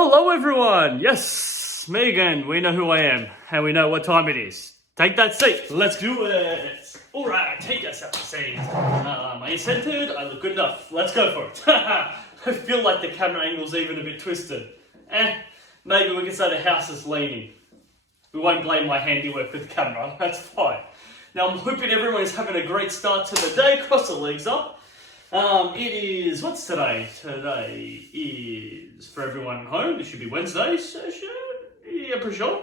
Hello everyone! Yes, me again. We know who I am and we know what time it is. Take that seat. Let's do it. Alright, take yourself a seat. Am I centered? I look good enough. Let's go for it. I feel like the camera angle's even a bit twisted. Maybe we can say the house is leaning. We won't blame my handiwork with the camera. That's fine. Now I'm hoping everyone is having a great start to the day. Cross the legs up. It is, what's today? Today is, for everyone at home, it should be Wednesday session. Yeah, pretty sure.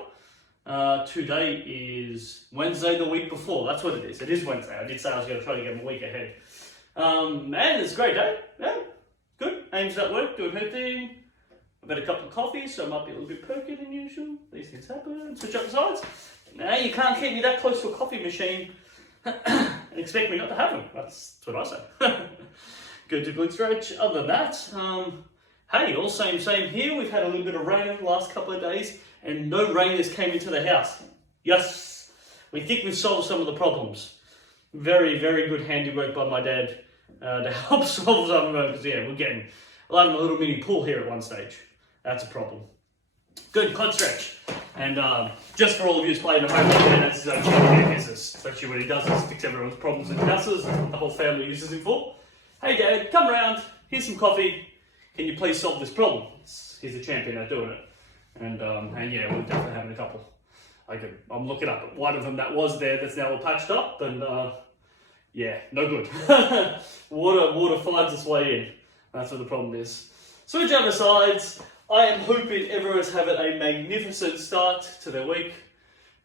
Today is Wednesday the week before. That's what it is. It is Wednesday. I did say I was going to try to get a week ahead. And it's a great day. Yeah, good. Aim's at work, doing her thing. I've had a couple of coffees, so I might be a little bit perky than usual. These things happen. Switch up the sides. Now you can't keep me that close to a coffee machine and expect me not to have them. That's what I say. Good stretch. Other than that, hey, all same here. We've had a little bit of rain in the last couple of days and no rainers came into the house. Yes, we think we've solved some of the problems. Very good handiwork by my dad to help solve some of them, because yeah, we'll have a little mini pool here at one stage. That's a problem. Good, quad stretch. And just for all of you who's playing at home, that's his own champion business. That's actually what he does, is fix everyone's problems in houses. That's what the whole family uses him for. Hey Dad, come round, here's some coffee. Can you please solve this problem? He's a champion at doing it. And yeah, we're definitely having a couple. I'm looking up at one of them that was there that's now all patched up, and yeah, no good. Water finds its way in. That's what the problem is. Switch over sides. I am hoping everyone's having a magnificent start to their week,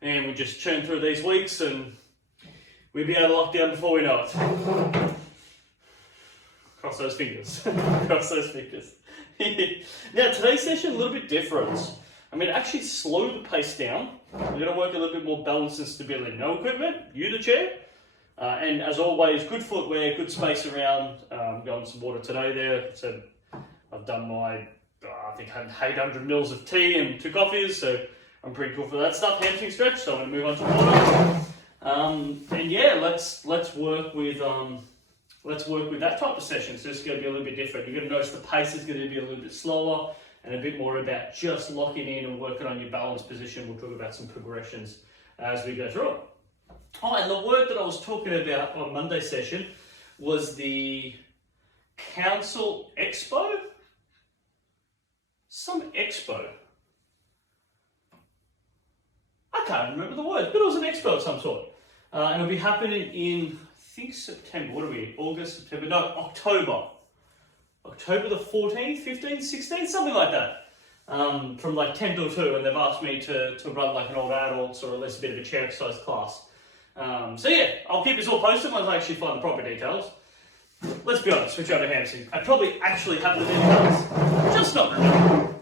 and we just churn through these weeks and we'll be out of lockdown before we know it. Cross those fingers. Cross those fingers. Now today's session a little bit different. I'm going to actually slow the pace down. We're going to work a little bit more balance and stability. No equipment, you the chair. And as always, good footwear, good space around. Got some water today there. So I've done my, I think I had 800 mils of tea and 2 coffees, so I'm pretty cool for that stuff. Hamstring stretch, so I'm going to move on to water. And yeah, let's work with that type of session. So it's going to be a little bit different. You're going to notice the pace is going to be a little bit slower and a bit more about just locking in and working on your balance position. We'll talk about some progressions as we go through it. Oh, and the word that I was talking about on Monday session was the Council Expo. Some expo. I can't remember the word, but it was an expo of some sort. And it'll be happening in, I think September. What are we? August, September? No, October. October the 14th, 15th, 16th, something like that. From like 10 till 2, and they've asked me to run like an old adults or at least a bit of a chair exercise class. So yeah, I'll keep this all posted once I actually find the proper details. Let's be honest, switch over to hamstring. I probably actually have the details, just not remember.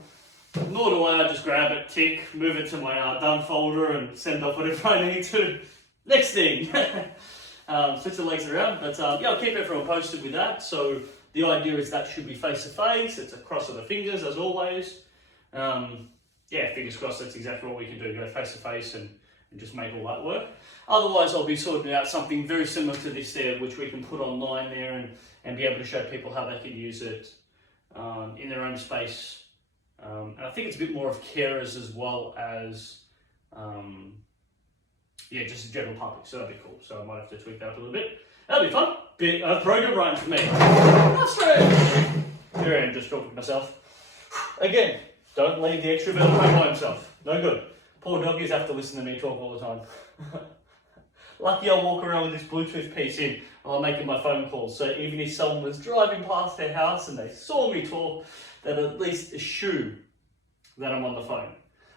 Nor do I just grab it, tick, move it to my done folder and send off whatever I need to. Next thing. Switch the legs around, but yeah, I'll keep everyone posted with that. So the idea is that should be face to face. It's a cross of the fingers as always. Yeah, fingers crossed that's exactly what we can do, go face to face and just make all that work. Otherwise, I'll be sorting out something very similar to this there, which we can put online there and be able to show people how they can use it in their own space. And I think it's a bit more of carers as well as, yeah, just general public, so that'd be cool. So I might have to tweak that a little bit. That'll be fun. Bit of program run for me. That's right. Here I am just talking to myself. Again, don't leave the extra bit of home by himself. No good. Poor doggies have to listen to me talk all the time. Lucky I walk around with this Bluetooth piece in while I'm making my phone calls. So even if someone was driving past their house and they saw me talk, they'd at least assume that I'm on the phone.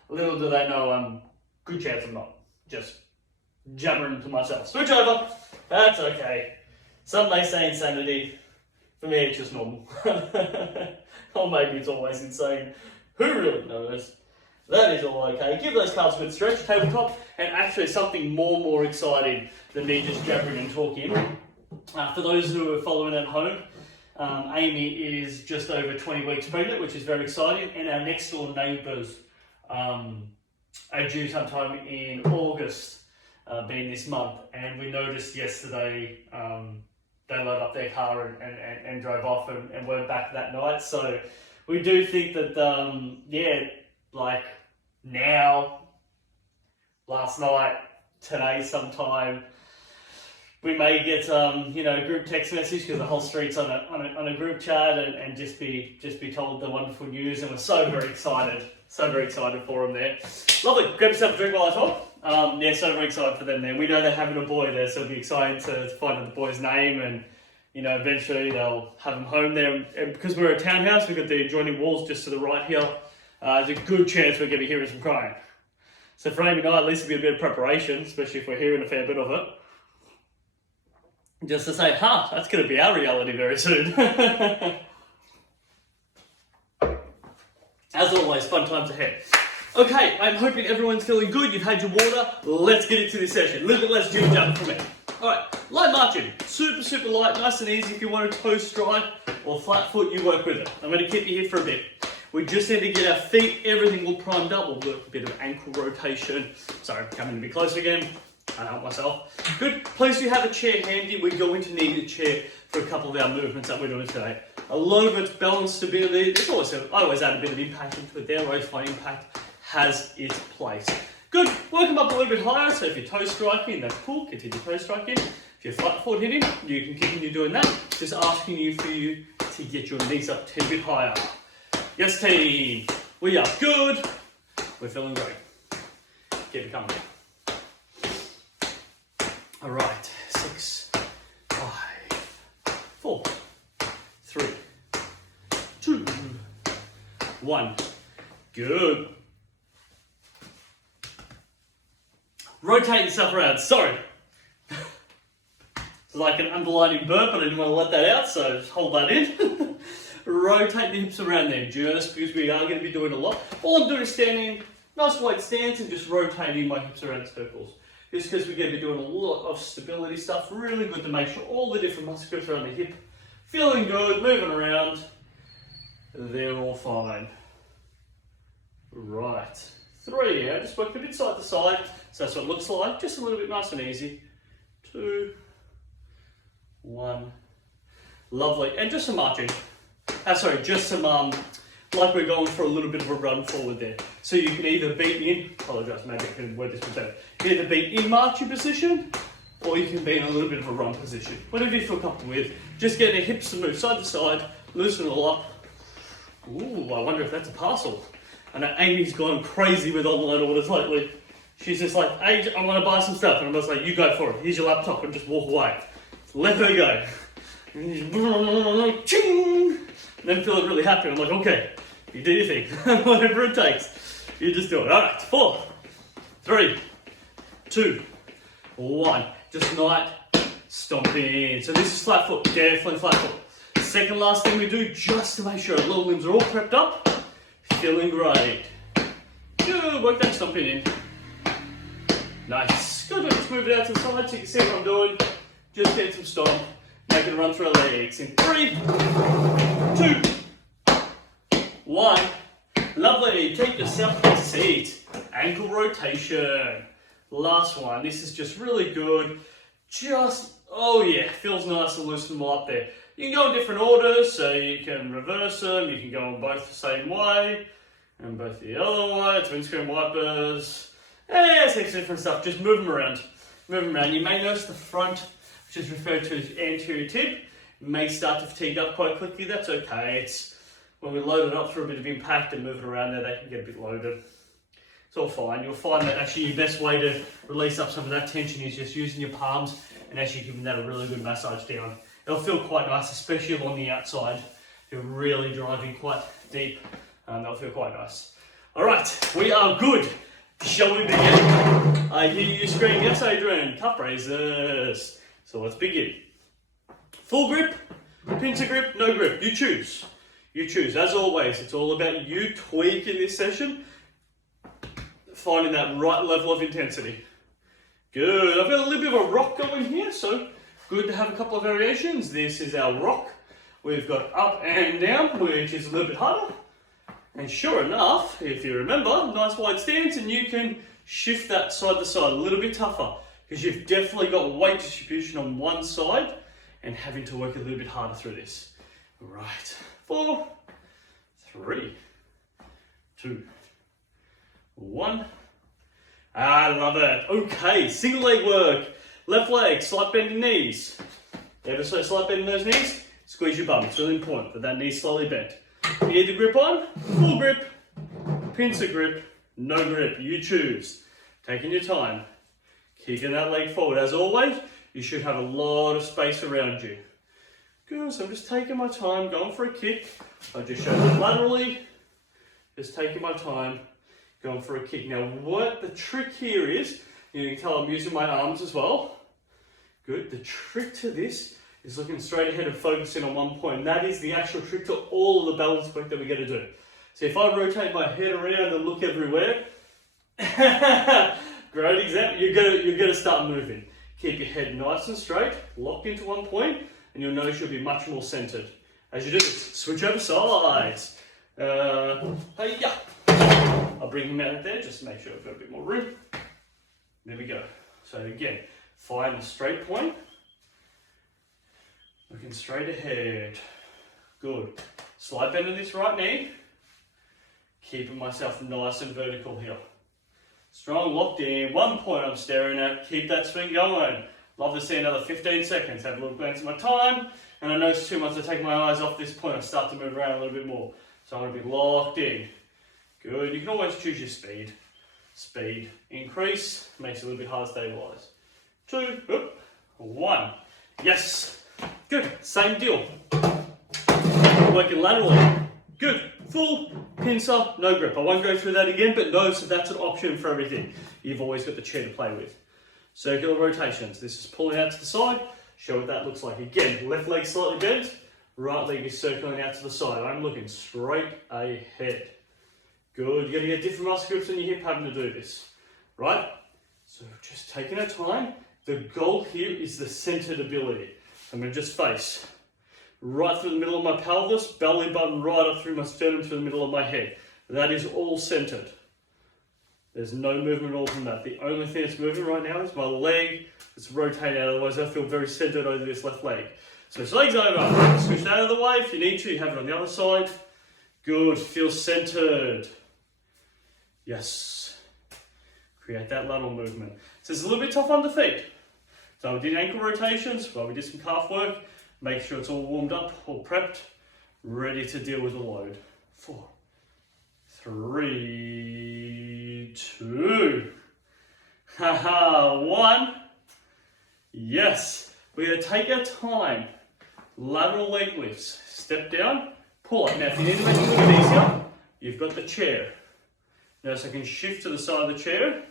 Little do they know good chance I'm not. Just jabbering to myself. Switch over. That's okay. Some may say insanity. For me, it's just normal. Or maybe it's always insane. Who really knows? That is all okay. Give those calves a good stretch, tabletop, and actually something more exciting than me just jabbering and talking. For those who are following at home, Amy is just over 20 weeks pregnant, which is very exciting, and our next door neighbours are due sometime in August, being this month, and we noticed yesterday they loaded up their car and drove off and weren't back that night, so we do think that, yeah, like now, last night, today sometime, we may get you know, a group text message because the whole street's on a group chat and just be told the wonderful news, and we're so very excited for them there. Lovely, grab yourself a drink while I talk. Yeah, so very excited for them there. We know they're having a boy there, so it'll be exciting to find out the boy's name, and you know, eventually they'll have him home there. And because we're a townhouse, we've got the adjoining walls just to the right here. There's a good chance we're going to be hearing some crying. So for Amy and I, at least it'll be a bit of preparation, especially if we're hearing a fair bit of it. Just to say, that's going to be our reality very soon. As always, fun times ahead. Okay, I'm hoping everyone's feeling good. You've had your water. Let's get into this session. A little bit less jump jump for me. Alright, light marching. Super, super light, nice and easy. If you want a toe stride or flat foot, you work with it. I'm going to keep you here for a bit. We just need to get our feet, everything all primed up. We'll do a bit of ankle rotation. Sorry, coming a bit closer again. I help myself. Good. Please do have a chair handy. We're going to need a chair for a couple of our movements that we're doing today. A lot of it's balance stability. I always add a bit of impact into it there. I always find impact has its place. Good. Work them up a little bit higher. So if you're toe striking, that's cool. Continue toe striking. If you're flat foot hitting, you can continue doing that. Just asking you to get your knees up 10 bit higher. Yes, team. We are good. We're feeling great. Keep it coming. All right. 6, 5, 4, 3, 2, 1. Good. Rotate yourself around. Sorry. It's like an underlining burp, but I didn't want to let that out, so just hold that in. Rotate the hips around there, just because we are going to be doing a lot. All I'm doing is standing, nice wide stance, and just rotating my hips around circles. Just because we're going to be doing a lot of stability stuff. Really good to make sure all the different muscle groups around the hip feeling good, moving around. They're all fine. Right. 3, yeah, just work a bit side to side. So that's what it looks like. Just a little bit nice and easy. 2, 1. Lovely. And just some marching. Just some, like we're going for a little bit of a run forward there. So you can either be in, apologise, maybe I can word this better. You can either be in marching position, or you can be in a little bit of a run position. Whatever you feel comfortable with. Just getting the hips to move side to side, loosen it all up. Ooh, I wonder if that's a parcel. I know Amy's gone crazy with online orders lately. She's just like, hey, I want to buy some stuff. And I'm just like, you go for it. Here's your laptop, and just walk away. Let her go. And ching! And then feeling really happy. I'm like, okay, you do your thing. Whatever it takes. You just do it. All right, 4, 3, 2, 1. Just night stomping. So this is flat foot. Definitely flat foot. Second last thing we do, just to make sure our lower limbs are all prepped up. Feeling great. Good. Work that stomping in. Nice. Good. Let's move it out to the side so you can see what I'm doing. Just get some stomp. Make it run through our legs in 3, 2, 1. Lovely. Take yourself to a seat. Ankle rotation. Last one. This is just really good. Just, oh yeah, feels nice and loose and up there. You can go in different orders, so you can reverse them. You can go on both the same way and both the other way. It's windscreen wipers. Yeah, it's extra different stuff. Just move them around. Move them around. You may notice the front, which is referred to as anterior tib, may start to fatigue up quite quickly. That's okay. It's when we load it up for a bit of impact and move it around there, they can get a bit loaded. It's all fine. You'll find that actually your best way to release up some of that tension is just using your palms and actually giving that a really good massage down. It'll feel quite nice, especially along the outside. If you're really driving quite deep, that'll feel quite nice. All right, we are good. Shall we begin? I hear you scream, yes, Adrian, cup raises. So let's begin. Full grip, pincer grip, no grip. You choose. You choose. As always, it's all about you tweaking this session, finding that right level of intensity. Good. I've got a little bit of a rock going here, so good to have a couple of variations. This is our rock. We've got up and down, which is a little bit harder. And sure enough, if you remember, nice wide stance, and you can shift that side to side a little bit tougher because you've definitely got weight distribution on one side and having to work a little bit harder through this. Right, 4, 3, 2, 1. I love it. Okay, single leg work. Left leg, slight bend in knees. Ever so slight bend in those knees? Squeeze your bum. It's really important that knee's slowly bent. You need the grip on, full grip, pincer grip, no grip. You choose. Taking your time. Kicking that leg forward. As always, you should have a lot of space around you. Good, so I'm just taking my time, going for a kick. I just showed you laterally. Just taking my time, going for a kick. Now, what the trick here is, you can tell I'm using my arms as well. Good, the trick to this is looking straight ahead and focusing on one point. And that is the actual trick to all of the balance work that we're going to do. So if I rotate my head around and look everywhere, great example, you're gonna start moving. Keep your head nice and straight, locked into one point, and you'll notice you'll be much more centered. As you do this, switch over sides. Hey-ya. I'll bring him out there just to make sure I've got a bit more room. There we go. So again, find a straight point. Looking straight ahead. Good. Slight bend in this right knee. Keeping myself nice and vertical here. Strong, locked in. One point I'm staring at. Keep that swing going. Love to see another 15 seconds. Have a little glance at my time. And I notice too much I take my eyes off this point, I start to move around a little bit more. So I'm going to be locked in. Good. You can always choose your speed. Speed increase. Makes it a little bit harder to stabilize. 2, 1. Yes. Good. Same deal. Working laterally. Good. Full pincer, no grip. I won't go through that again, but notice that that's an option for everything. You've always got the chair to play with. Circular rotations. This is pulling out to the side. Show what that looks like. Again, left leg slightly bent, right leg is circling out to the side. I'm looking straight ahead. Good. You're going to get different muscle groups in your hip having to do this, right? So just taking our time. The goal here is the centered ability. I'm going to just face right through the middle of my pelvis, belly button right up through my sternum to the middle of my head. That is all centered. There's no movement at all from that. The only thing that's moving right now is my leg that's rotating out, otherwise I feel very centered over this left leg. Switch legs over, switch out of the way if you need to, you have it on the other side. Good, feel centered. Yes. Create that lateral movement. So it's a little bit tough on the feet. So we did ankle rotations, well we did some calf work. Make sure it's all warmed up, all prepped, ready to deal with the load. 4, 3, 2, 1. Yes, we're going to take our time. Lateral leg lifts. Step down, pull up. Now if you need to make it a little bit easier, you've got the chair. Notice I can shift to the side of the chair,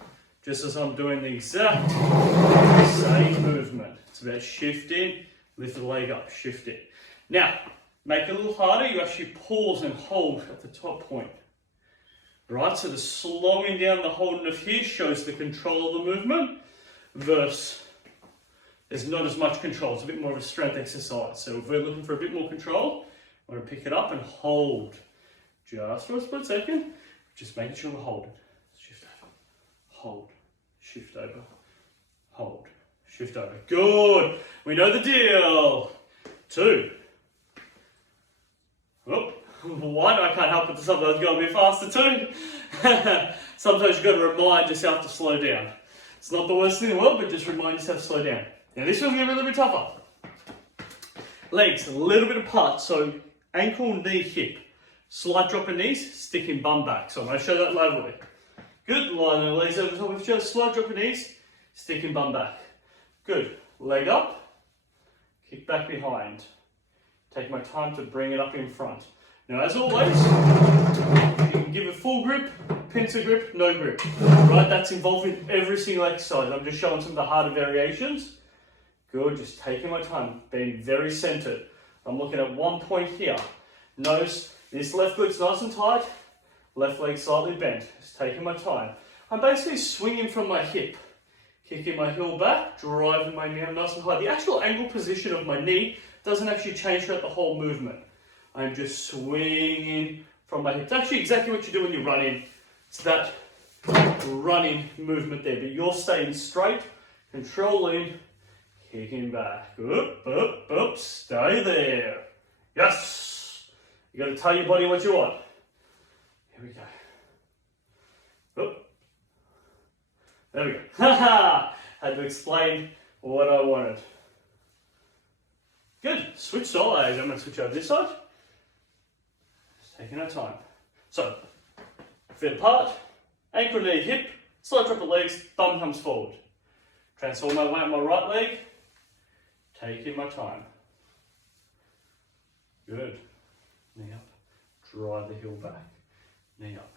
just as I'm doing the exact same movement. It's about shifting. Lift the leg up, shift it. Now, make it a little harder, you actually pause and hold at the top point. Right, so the slowing down the holding of here shows the control of the movement, versus there's not as much control, it's a bit more of a strength exercise. So if we're looking for a bit more control, I'm going to pick it up and hold. Just for a split second, just making sure we're holding. Shift over, hold, shift over, hold. Shift over. Good. We know the deal. 2. Oh, 1. I can't help it to sometimes go a bit faster too. Sometimes you've got to remind yourself to slow down. It's not the worst thing in the world, but just remind yourself to slow down. Now this one's going to be a little bit tougher. Legs a little bit apart. So ankle, knee, hip. Slight drop in knees, sticking bum back. So I'm going to show that laterally. Good. Line the legs over the top of each other. Slight drop in knees, sticking bum back. Good. Leg up, kick back behind. Take my time to bring it up in front. Now, as always, you can give it full grip, pincer grip, no grip. Right, that's involved in every single exercise. I'm just showing some of the harder variations. Good, just taking my time, being very centered. I'm looking at one point here. Notice this left leg's nice and tight, left leg slightly bent. Just taking my time. I'm basically swinging from my hip. Kicking my heel back, driving my knee nice and high. The actual angle position of my knee doesn't actually change throughout the whole movement. I'm just swinging from my hip. It's actually exactly what you do when you run in. It's that running movement there, but you're staying straight, controlling, kicking back. Up, up, up, stay there. Yes! You got to tell your body what you want. Here we go. Oh. There we go. Haha! Had to explain what I wanted. Good. Switch sides. I'm going to switch over this side. Just taking our time. So, feet apart, ankle, knee, hip, slight drop of legs, thumb comes forward. Transfer my weight on my right leg. Taking my time. Good. Knee up. Drive the heel back. Knee up.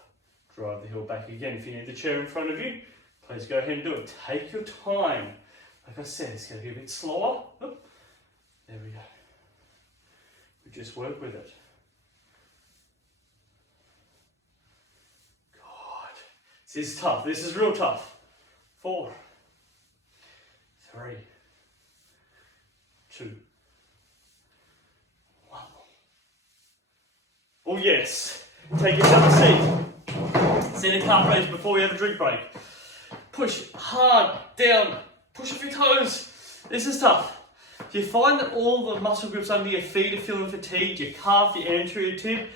Drive the heel back again. If you need the chair in front of you, please go ahead and do it. Take your time. Like I said, it's going to be a bit slower. Oh, there we go. We just work with it. God. This is tough. This is real tough. 4, 3, 2, 1. Oh yes. Take yourself a seat. Sit in calf raise before we have a drink break. Push hard down. Push off your toes. This is tough. Do you find that all the muscle groups under your feet are feeling fatigued? Your calf, your anterior tib?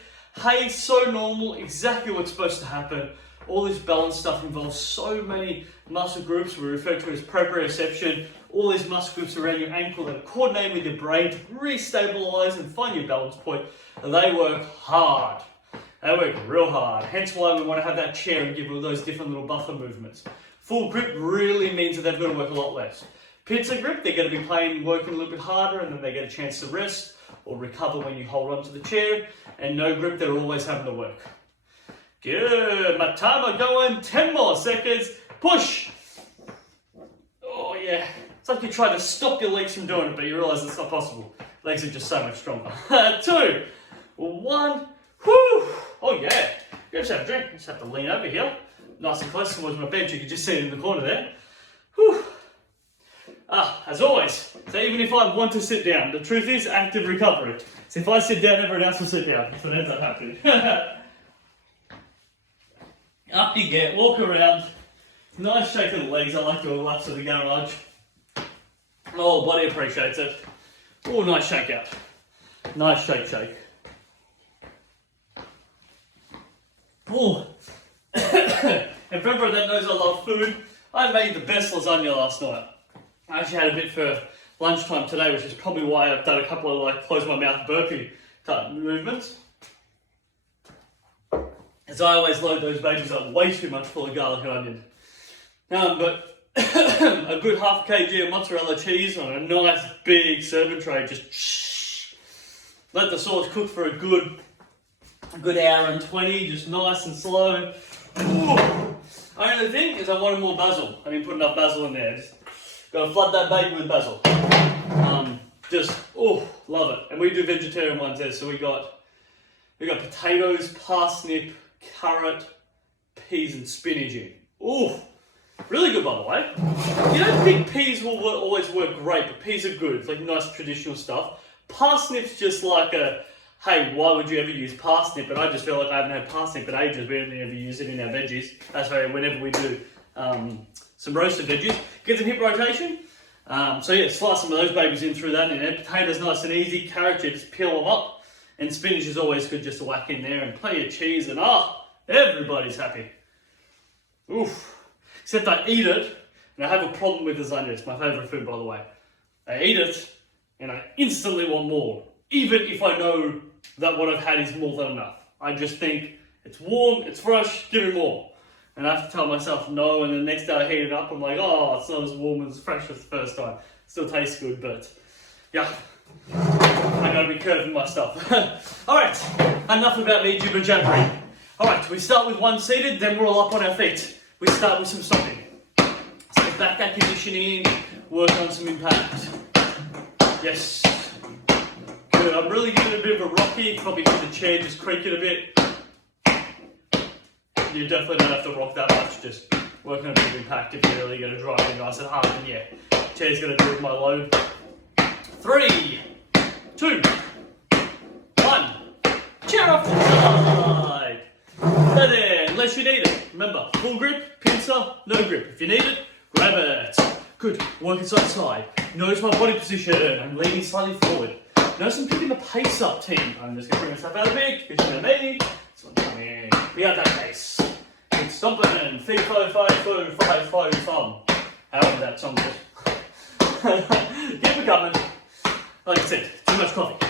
Hey, so normal. Exactly what's supposed to happen. All this balance stuff involves so many muscle groups we refer to as proprioception. All these muscle groups around your ankle that are coordinated with your brain to re-stabilize and find your balance point. And they work hard. They work real hard. Hence why we want to have that chair and give all those different little buffer movements. Full grip really means that they've got to work a lot less. Pincer grip, they're going to be working a little bit harder, and then they get a chance to rest or recover when you hold onto the chair. And no grip, they're always having to work. Good. My timer going. 10 more seconds. Push. Oh yeah. It's like you try to stop your legs from doing it, but you realise it's not possible. Legs are just so much stronger. 2, 1. Whoo. Oh yeah. You just have a drink. Just have to lean over here. Nice and close towards my bench. You can just see it in the corner there. Whew. As always, so even if I want to sit down, the truth is active recovery. So if I sit down, everyone else will sit down. That's what ends up happening. Up you get, walk around. Nice shake of the legs. I like doing laps of the garage. Oh, body appreciates it. Oh, nice shake out. Nice shake. Oh. And for everyone that knows I love food, I made the best lasagna last night. I actually had a bit for lunchtime today, which is probably why I've done a couple of close my mouth burpee type movements. As I always load those babies up way too much full of garlic and onion. But a good half kg of mozzarella cheese on a nice big serving tray, just let the sauce cook for a good hour and 20, just nice and slow. Ooh. Only thing is I wanted more basil. I didn't put enough basil in there. Just gotta flood that baby with basil. Love it. And we do vegetarian ones there, so we got potatoes, parsnip, carrot, peas and spinach in. Ooh, really good by the way. You don't think peas will always work great, but peas are good. It's like nice traditional stuff. Parsnip's just like hey, why would you ever use parsnip? But I just feel like I haven't had parsnip in ages. We only ever use it in our veggies. That's why whenever we do some roasted veggies, get some hip rotation. So yeah, slice some of those babies in through that, and then potatoes nice and easy. Carrots, you just peel them up. And spinach is always good just to whack in there, and plenty of cheese, and everybody's happy. Oof. Except I eat it, and I have a problem with lasagna. It's my favourite food, by the way. I eat it, and I instantly want more. Even if I know that what I've had is more than enough. I just think, it's warm, it's fresh, give me more. And I have to tell myself no, and the next day I heat it up, I'm like, it's not as warm and as fresh as the first time. Still tastes good, but yeah. I gotta be curving my stuff. Alright, enough about me jibber jabbering. Alright, we start with one seated, then we're all up on our feet. We start with some stopping. So back that conditioning, work on some impact. Yes. Good, I'm really giving it a bit of a rock here. You can probably hear the chair just creaking a bit. You definitely don't have to rock that much, just work on a bit of impact if you're really going to drive it nice and hard. And yeah, chair's going to do with my load. 3, 2, 1. Chair off to the side. Stay there, unless you need it. Remember, full grip, pincer, no grip. If you need it, grab it. Good, working side to side. Notice my body position. I'm leaning slightly forward. Notice I'm picking the pace up, team. I'm just going to bring myself out a bit. Good to me. This one coming in. We got that pace. Keep stomping. Feet, fo, fo, fo, fo, fo, fo. However that song goes. Keep it coming. Like I said, too much coffee.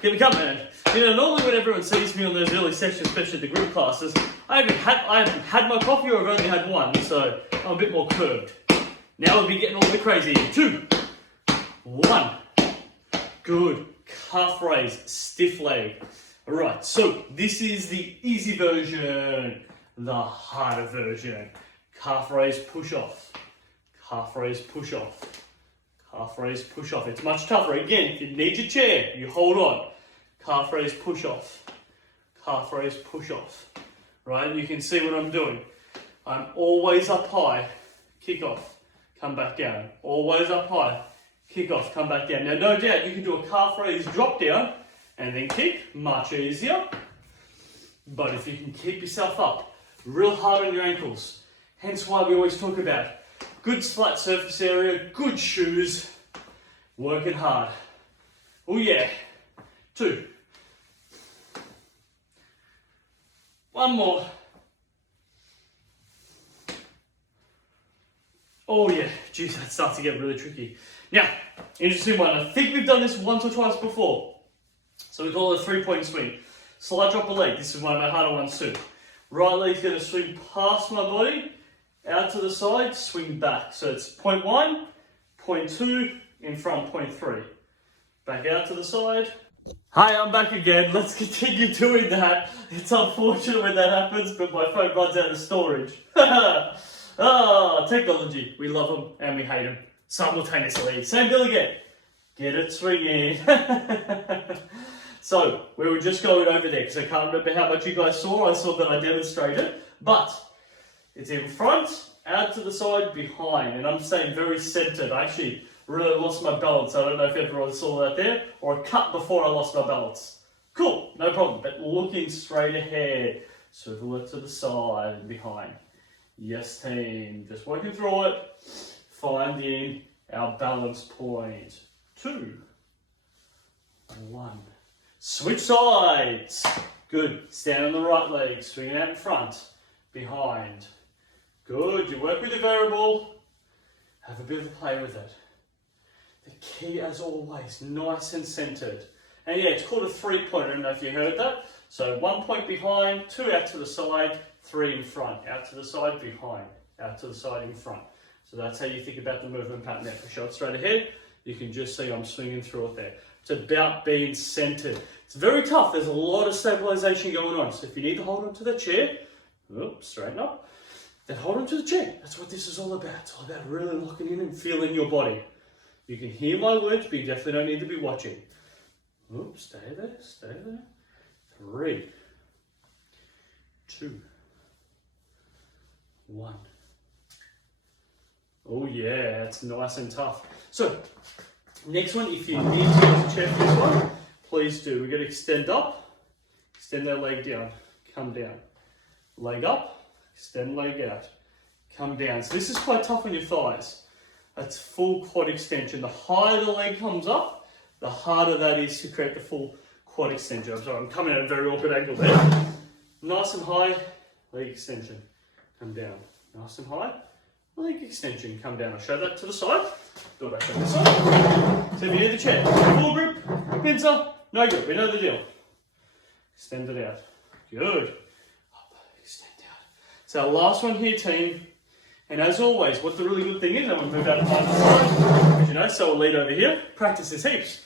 Keep it coming. You know, normally when everyone sees me on those early sessions, especially the group classes, I haven't had my coffee or I've only had one, so I'm a bit more curved. Now we'll be getting all a bit crazy. 2, 1. Good. Calf raise, stiff leg. Alright, so this is the easy version, the harder version. Calf raise, push off. Calf raise, push off. Calf raise, push off. It's much tougher. Again, if you need your chair, you hold on. Calf raise, push off. Calf raise, push off. Right, and you can see what I'm doing. I'm always up high, kick off, come back down. Always up high, kick off, come back down. Now, no doubt, you can do a calf raise drop down and then kick, much easier. But if you can keep yourself up, real hard on your ankles, hence why we always talk about good flat surface area, good shoes, working hard. Oh yeah. 2. 1 more. Oh yeah, geez, that starts to get really tricky. Now, interesting one. I think we've done this once or twice before. So we call it a 3-point swing. Slight drop of leg. This is one of my harder ones too. Right leg's going to swing past my body, out to the side, swing back. So it's point 1, point 2, in front, point 3. Back out to the side. Hi, I'm back again. Let's continue doing that. It's unfortunate when that happens, but my phone runs out of storage. Technology. We love them and we hate them simultaneously. Same deal again. Get it swinging. So, we were just going over there because I can't remember how much you guys saw. I saw that I demonstrated. But, it's in front, out to the side, behind. And I'm staying very centered. I actually really lost my balance. I don't know if everyone saw that there. Or a cut before I lost my balance. Cool, no problem. But looking straight ahead. Swivel it to the side and behind. Yes, team. Just working through it. Finding our balance point. 2, 1. Switch sides. Good. Stand on the right leg. Swing it out in front. Behind. Good. You work with your variable. Have a bit of a play with it. The key, as always, nice and centered. And yeah, it's called a 3-point. I don't know if you heard that. So 1 point behind, 2 out to the side, 3 in front. Out to the side, behind. Out to the side, in front. So that's how you think about the movement pattern there. If I show it straight ahead, you can just see I'm swinging through it there. It's about being centered. It's very tough. There's a lot of stabilization going on. So if you need to hold on to the chair, straighten up, then hold on to the chair. That's what this is all about. It's all about really locking in and feeling your body. You can hear my words, but you definitely don't need to be watching. Stay there, stay there. 3, 2, 1. Oh yeah, it's nice and tough. So, next one, if you need to use the chair for this one, please do. We're going to extend up, extend that leg down, come down. Leg up, extend leg out, come down. So this is quite tough on your thighs. That's full quad extension. The higher the leg comes up, the harder that is to create the full quad extension. I'm sorry, I'm coming at a very awkward angle there. Nice and high, leg extension, come down. Nice and high, leg extension, come down. I'll show that to the side. Do it back to the side. So if you need the chair, full grip, pincer, no grip. We know the deal. Extend it out. Good. Up, extend out. So our last one here, team. And as always, what the really good thing is, I'm going to move out of the side, as you know, so we'll lead over here. Practice this heaps.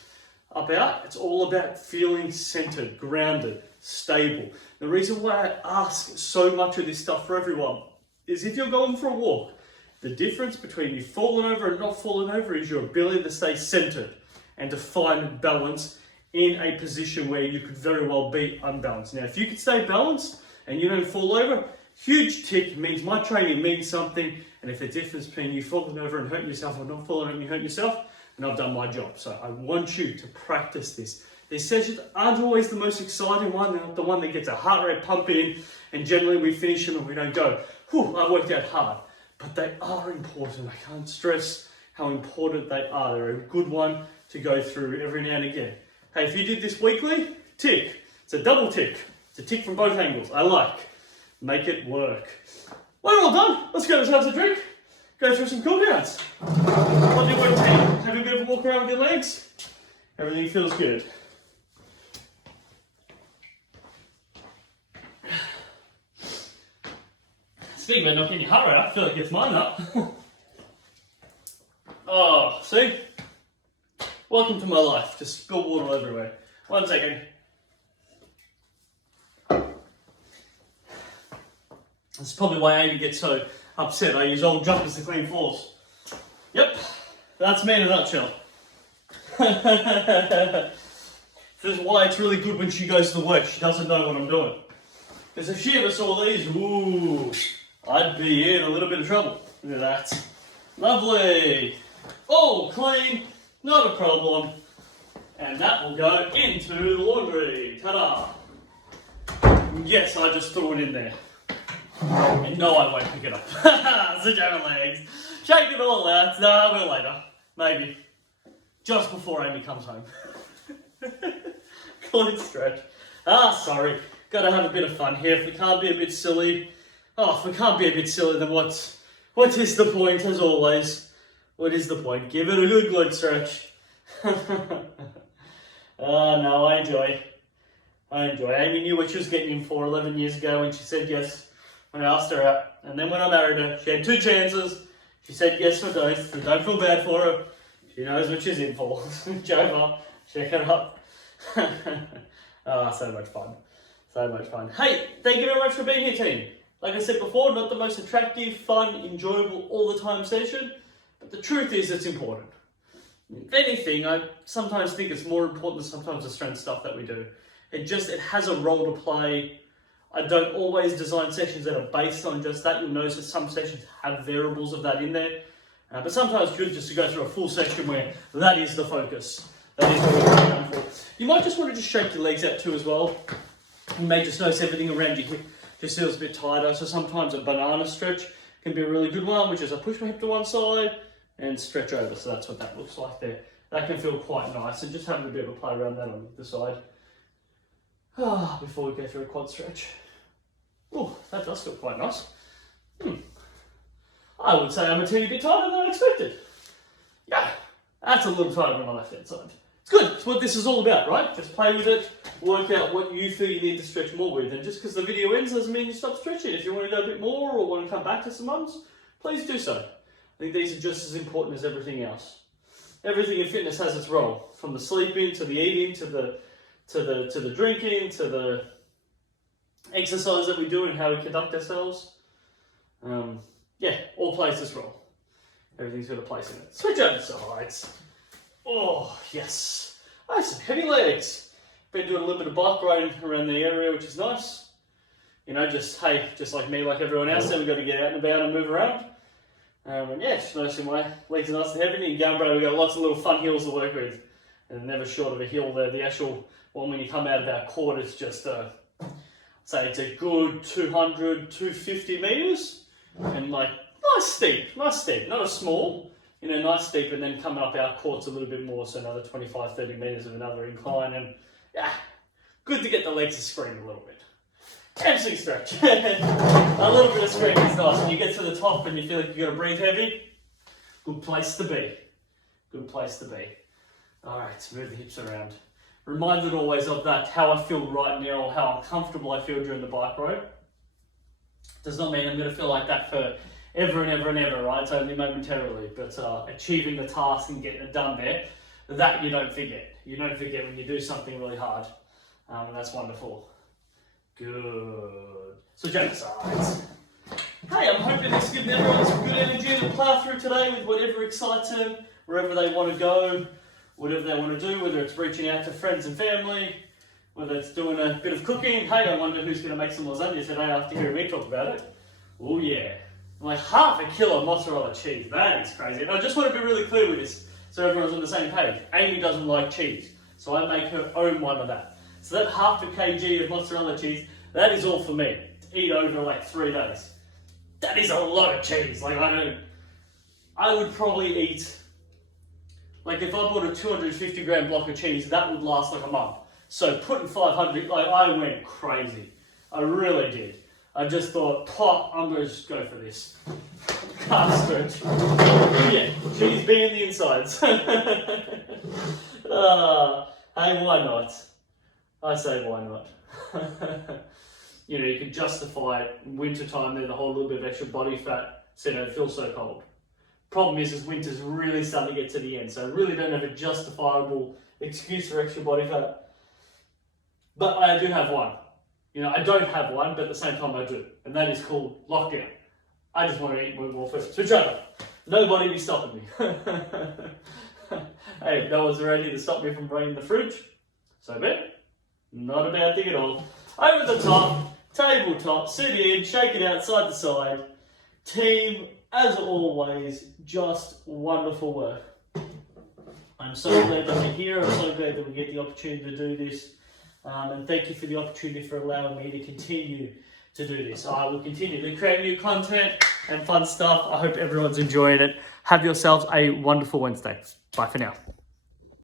Up, out, it's all about feeling centered, grounded, stable. The reason why I ask so much of this stuff for everyone is if you're going for a walk, the difference between you falling over and not falling over is your ability to stay centered and to find balance in a position where you could very well be unbalanced. Now, if you can stay balanced and you don't fall over, huge tick means my training means something. And if the difference between you falling over and hurting yourself or not falling over and you hurt yourself, then I've done my job. So I want you to practice this. These sessions aren't always the most exciting one. They're not the one that gets a heart rate pumping, and generally we finish them and we don't go, whew, I worked out hard. But they are important. I can't stress how important they are. They're a good one to go through every now and again. Hey, if you did this weekly, tick. It's a double tick. It's a tick from both angles. I like. Make it work. We're all done. Let's go to have a drink. Go through some cool downs. What do you want to do? Have a bit of a walk around with your legs? Everything feels good. Speaking about not getting your heart rate up, I feel like it's mine up. Oh, see? Welcome to my life. Just spill water everywhere. 1 second. That's probably why Amy gets so upset. I use old jumpers to clean floors. Yep, that's me in a nutshell. This is why it's really good when she goes to work. She doesn't know what I'm doing. Because if she ever saw these, ooh, I'd be in a little bit of trouble. Look at that. Lovely. Oh, clean. Not a problem. And that will go into the laundry. Ta-da. Yes, I just threw it in there. And no, I won't pick it up. Sit down my legs. Shake it all out. No, I will later. Maybe. Just before Amy comes home. Clean stretch. Sorry. Gotta have a bit of fun here. If we can't be a bit silly. If we can't be a bit silly, then what is the point, as always? What is the point? Give it a good glute stretch. No, I enjoy. Amy knew what she was getting in for 11 years ago when she said yes when I asked her out. And then when I married her, she had 2 chances. She said yes for both, so don't feel bad for her. She knows what she's in for. Jova, check it up. So much fun. So much fun. Hey, thank you very much for being here, team. Like I said before, not the most attractive, fun, enjoyable, all the time session, but the truth is it's important. If anything, I sometimes think it's more important than sometimes the strength stuff that we do. It has a role to play. I don't always design sessions that are based on just that. You'll notice that some sessions have variables of that in there. But sometimes it's good just to go through a full session where that is the focus. That is what we're going for. You might just want to just shake your legs out too as well. You may just notice everything around your hip just feels a bit tighter. So sometimes a banana stretch can be a really good one, which is I push my hip to one side and stretch over. So that's what that looks like there. That can feel quite nice. And just having a bit of a play around that on the side. Before we go through a quad stretch. Oh, that does feel quite nice. I would say I'm a teeny bit tighter than I expected. Yeah, that's a little tighter on my left hand side. It's good. It's what this is all about, right? Just play with it, work out what you feel you need to stretch more with. And just because the video ends doesn't mean you stop stretching. If you want to go a bit more or want to come back to some ones, please do so. I think these are just as important as everything else. Everything in fitness has its role, from the sleeping to the eating to the drinking to the exercise that we do and how we conduct ourselves. All plays this role. Everything's got a place in it. Switch over sides. Oh, yes. I have some heavy legs. Been doing a little bit of bike riding around the area, which is nice. You know, just like me, like everyone else, we've got to get out and about and move around. Just noticing my legs are nice and heavy. In Gambro, we've got lots of little fun hills to work with. And never short of a hill there. The actual one when you come out of our court is just, say it's a good 200, 250 metres. And like, nice steep, not a small, nice steep, and then coming up our court's a little bit more, so another 25, 30 metres of another incline, and good to get the legs to scream a little bit. Hamstring stretch. A little bit of screaming is nice. When you get to the top and you feel like you've got to breathe heavy, good place to be. Good place to be. Alright, move the hips around. Reminded always of that, how I feel right now, or how uncomfortable I feel during the bike ride. Does not mean I'm going to feel like that for ever and ever and ever, right? It's only momentarily, but achieving the task and getting it done there, that you don't forget. You don't forget when you do something really hard, and that's wonderful. Good. So jump sides. Hey, I'm hoping this is giving everyone some good energy to plow through today with whatever excites them, wherever they want to go, whatever they want to do, whether it's reaching out to friends and family, whether it's doing a bit of cooking. Hey, I wonder who's going to make some lasagna today after hearing me talk about it. Oh yeah. Like half a kilo of mozzarella cheese. That is crazy. And I just want to be really clear with this so everyone's on the same page. Amy doesn't like cheese, so I make her own one of that. So that half a kg of mozzarella cheese, that is all for me to eat over like 3 days. That is a lot of cheese. Like I would probably eat, like if I bought a 250 gram block of cheese, that would last like a month. So putting 500, like I went crazy. I really did. I just thought, I'm going to just go for this. Calf stretch. Yeah, cheese being the insides. Hey, why not? I say why not? You know, you can justify it in winter time, there's a whole little bit of extra body fat, so you don't feel so cold. Problem is winter's really starting to get to the end, so I really don't have a justifiable excuse for extra body fat. But I do have one. You know, I don't have one, but at the same time I do, and that is called lockdown. I just want to eat more food. Switch over. Nobody be stopping me. Hey, no one's ready to stop me from bringing the fridge. So bad. Not a bad thing at all. Over the top, tabletop, sit in, shake it out side to side. Team, as always, just wonderful work. I'm so glad that you're here. I'm so glad that we get the opportunity to do this. And thank you for the opportunity for allowing me to continue to do this. I will continue to create new content and fun stuff. I hope everyone's enjoying it. Have yourselves a wonderful Wednesday. Bye for now.